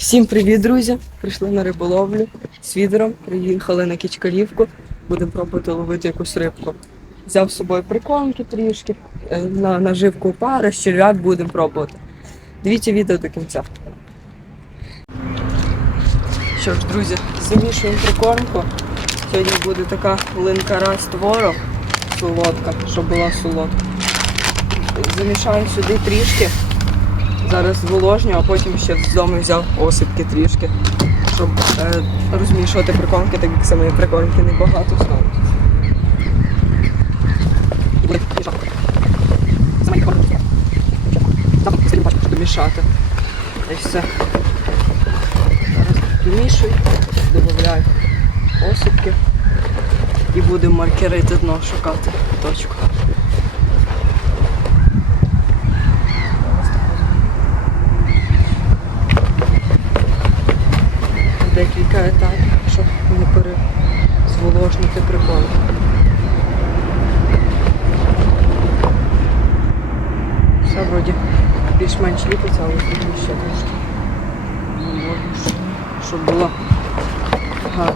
Всім привіт, друзі! Прийшли на риболовлю з відером, приїхали на Кічкалівку, будемо пробувати ловити якусь рибку. Взяв з собою прикормки трішки, е, на наживку пари, черв'як будемо пробувати. Дивіться відео до кінця. Що ж, друзі, замішуємо прикормку. Сьогодні буде така линкара з твором, солодка, щоб була солодка. Замішаємо сюди трішки. Зараз зволожню, а потім ще з дому взяв осипки трішки, щоб е, розмішувати прикормки, так як самої прикормки небагато знову. І мішати. Самої прикормки. Там потрібно бачити, щоб мішати. І все. Зараз домішую, додаю осипки і будемо маркерити дно шукати точку. Декілька етапів, щоб не перезволожнити прикол. Все вроді більш-менш ліпиться, але потрібно ще трошки. Можна, щоб- було гарно.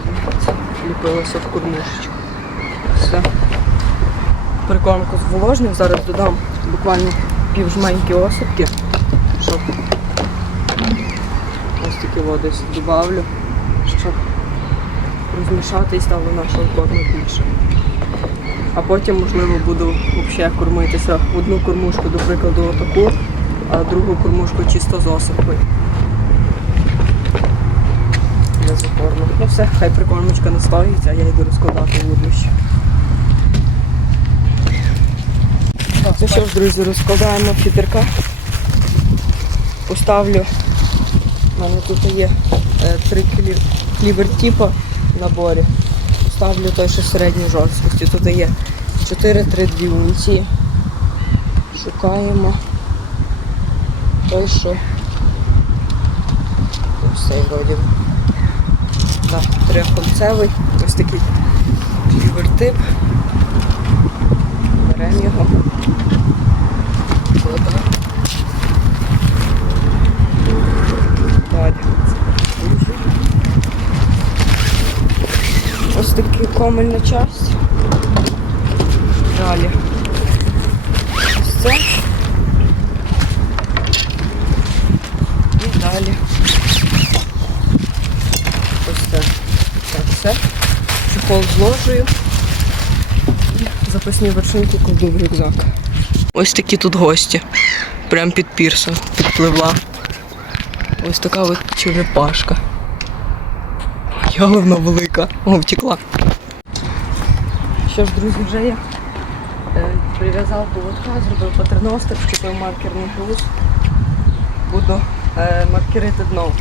Ліпилося в кормушечку. Все. Прикормку зволожнив, зараз додам буквально пів жменьки осипки, щоб Ось такі води добавлю, щоб розмішати і стало нашого корму більше. А потім, можливо, буду взагалі кормитися одну кормушку, до прикладу, отаку, а другу кормушку чисто з осипкою. Я закормлю. Ну все, хай прикормочка настоїться, а я йду розкладати вудлище. Ну що ж, друзі, розкладаємо фітерка. Поставлю у мене тут є е, три клі- клівер-тіпа в наборі. Ставлю той, що середньої жорсткості. Тут є 4-3-2 унції. Шукаємо той, що цей вроді. Да, трьохконцевий. Ось такий клівер-тип. Беремо його. Кладемо. Далі. Комельна часть. Далі. Ось це. І далі. Ось це. Так, все. Чехол зложую. І запасні вершинки кладу в рюкзак. Ось такі тут гості. Прям під пірсом підпливла. Ось така от черепашка. Я вона велика. О, втекла. Що ж, друзі, вже я прив'язав до водка, зробив патерностер, вчепив маркерний груз. Буду е, маркерити дно,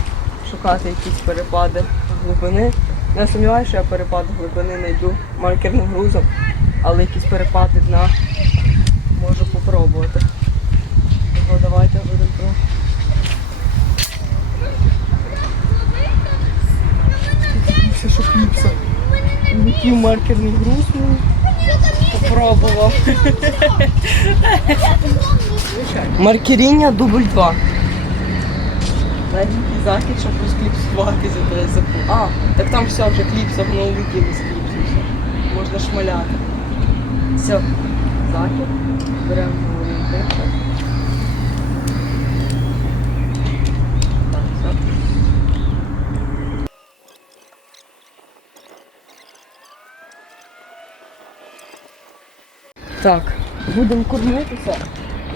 шукати якісь перепади глибини. Не сумніваюся, що я перепад глибини знайду маркерним грузом, але якісь перепади дна можу попробувати. Тому давайте будемо про. Все, що кліпса. Який маркерний груз, ну, попробував. Маркеріння дубль 2. Легенький захід, щоб розкліпсувати за те забув. А, так там все вже кліпса, воно улетіло з кліпсу. Можна шмаляти. Все, захід. Беремо орієнтир. Так, все. Так, будемо кормитися.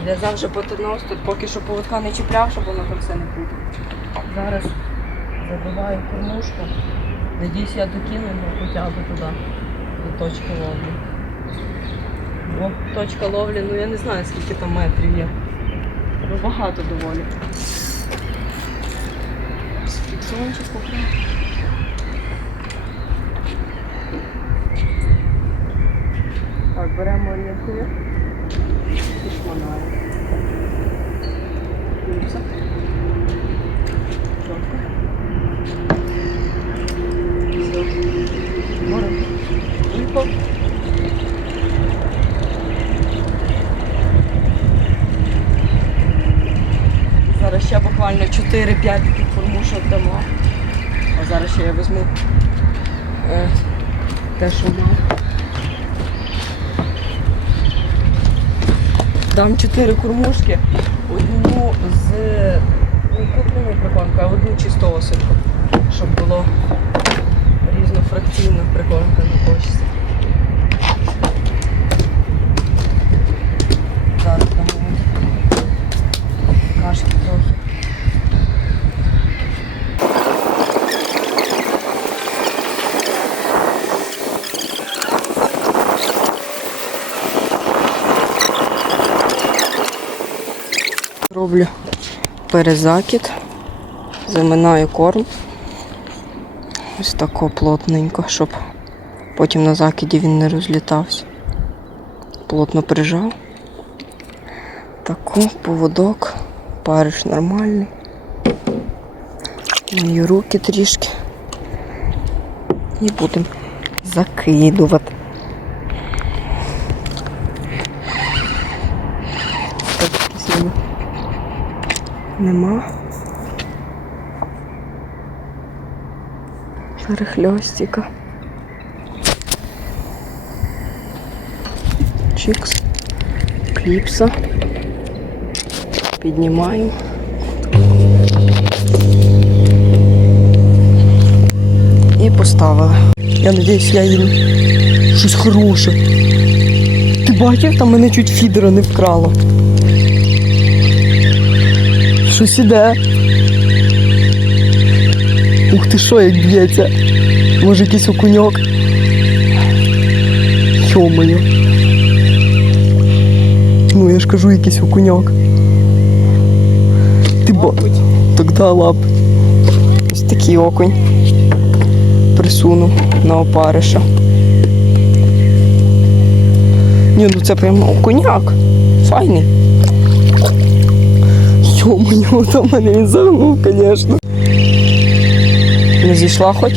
Я завжди потернув тут, поки що поводка не чіпляв, щоб воно там все не путало. Зараз забиваю кормушку. Надіюсь, я докину його хоча б туди, до точки ловлі. Бо точка ловлі, ну я не знаю скільки там метрів є. Ну багато доволі. Фіксончик поки. Так, беремо орієнтир і шмонаємо. Зараз ще буквально 4-5 таких дамо. А зараз ще я візьму е, те, що мав. Дам чотири кормушки, одну з ну, купленою прикормкою, а одну чисто осипку, щоб було різнофракційна прикормка на почці. Зараз дамо кашки трохи. Роблю перезакид, заминаю корм. Ось тако плотненько, щоб потім на закиді він не розлітався. Плотно прижав. Таку поводок, париш нормальний. Мої руки трішки. І будемо закидувати. Так, нема. Перехльостика. Чикс. Кліпса. Піднімаємо. І поставили. Я надіюсь, я їм щось хороше. Ти бачив, там мене чуть фідера не вкрало. Щось іде. Ух ти що, як б'ється. Може якийсь окуньок. Йо-моє. Ну я ж кажу, якийсь окуньок. Ти бо. Так да, лап. Ось такий окунь. Присунув на опариша. Ні, ну це прямо окуняк. Файний. Йо-моє, там мене він загнув, звісно. Не зійшла хоч?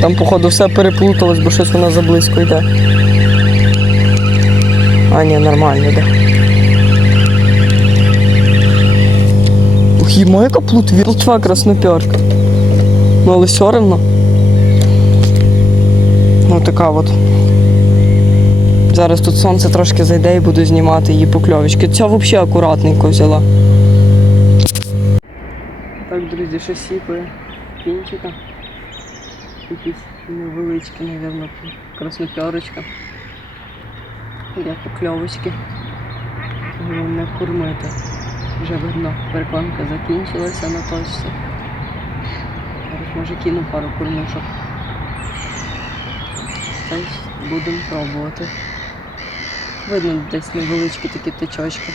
Там, походу, все переплуталось, бо щось вона заблизько йде. А, ні, нормально йде. Ух, їма яка плутва, плутва красноперка. Ну, але все одно. Ну, така от. Зараз тут сонце трошки зайде і буду знімати її покльовочки. Ця взагалі акуратненько взяла. Так, друзі, що сіпає кінчика. Якісь невеличкі, мабуть, красноперочка. Для покльовочки. Головне кормити. Вже видно, переконка закінчилася на точці. Зараз може кину пару кормушок. Будемо пробувати. Видно десь невеличкі такі течочки.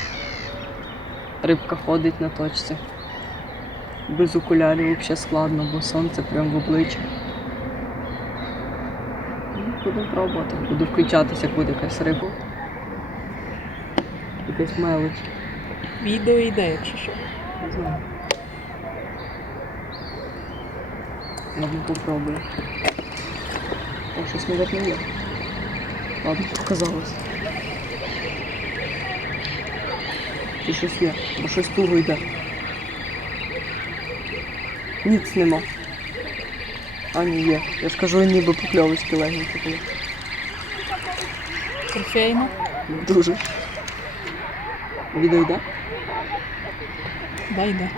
Рибка ходить на точці. Без окулярів взагалі складно, бо сонце прямо в обличчя. Ну, Будемо пробувати. Буду включатися, як буде якась риба. Якась мелоч. Відео йде, якщо що. Не знаю. Ладно, попробую. О, щось не є. Ладно, показалось. Чи щось є, бо щось туго йде. Ніц нема. А, ні, є. Я ж кажу, ніби покльовочки легенькі були. Трофейно. Дуже. Відео йде? Да, йде.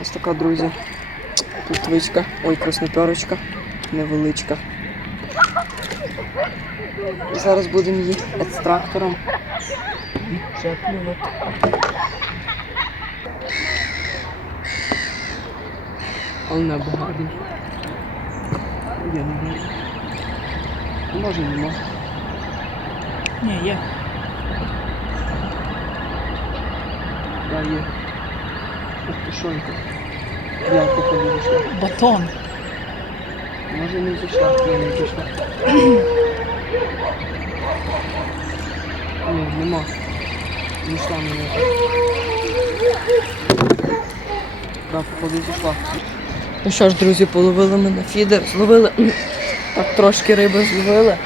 Ось така, друзі. Плутвичка. Ой, красноперочка. Невеличка. Зараз будемо її екстрактором відчеплювати. Але не багатий. Є, не бачу. Може, нема. Ні, є. Да, є. Це? Я походу зійшла. Батон. Може не зійшла, ні, не зійшла. Ні, нема. Зійшла мені. Да, походу зійшла. Ну що ж, друзі, половили ми на фідер, зловили так трошки риби зловили.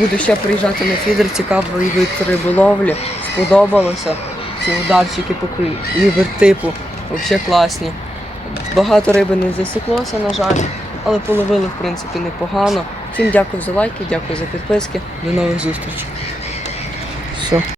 Буду ще приїжджати на фідер, цікавий вид риболовлі. Сподобалося. ці ударчики по лівертипу. Взагалі класні. Багато риби не засіклося, на жаль, але половили, в принципі, непогано. Всім дякую за лайки, дякую за підписки. До нових зустрічей. Все.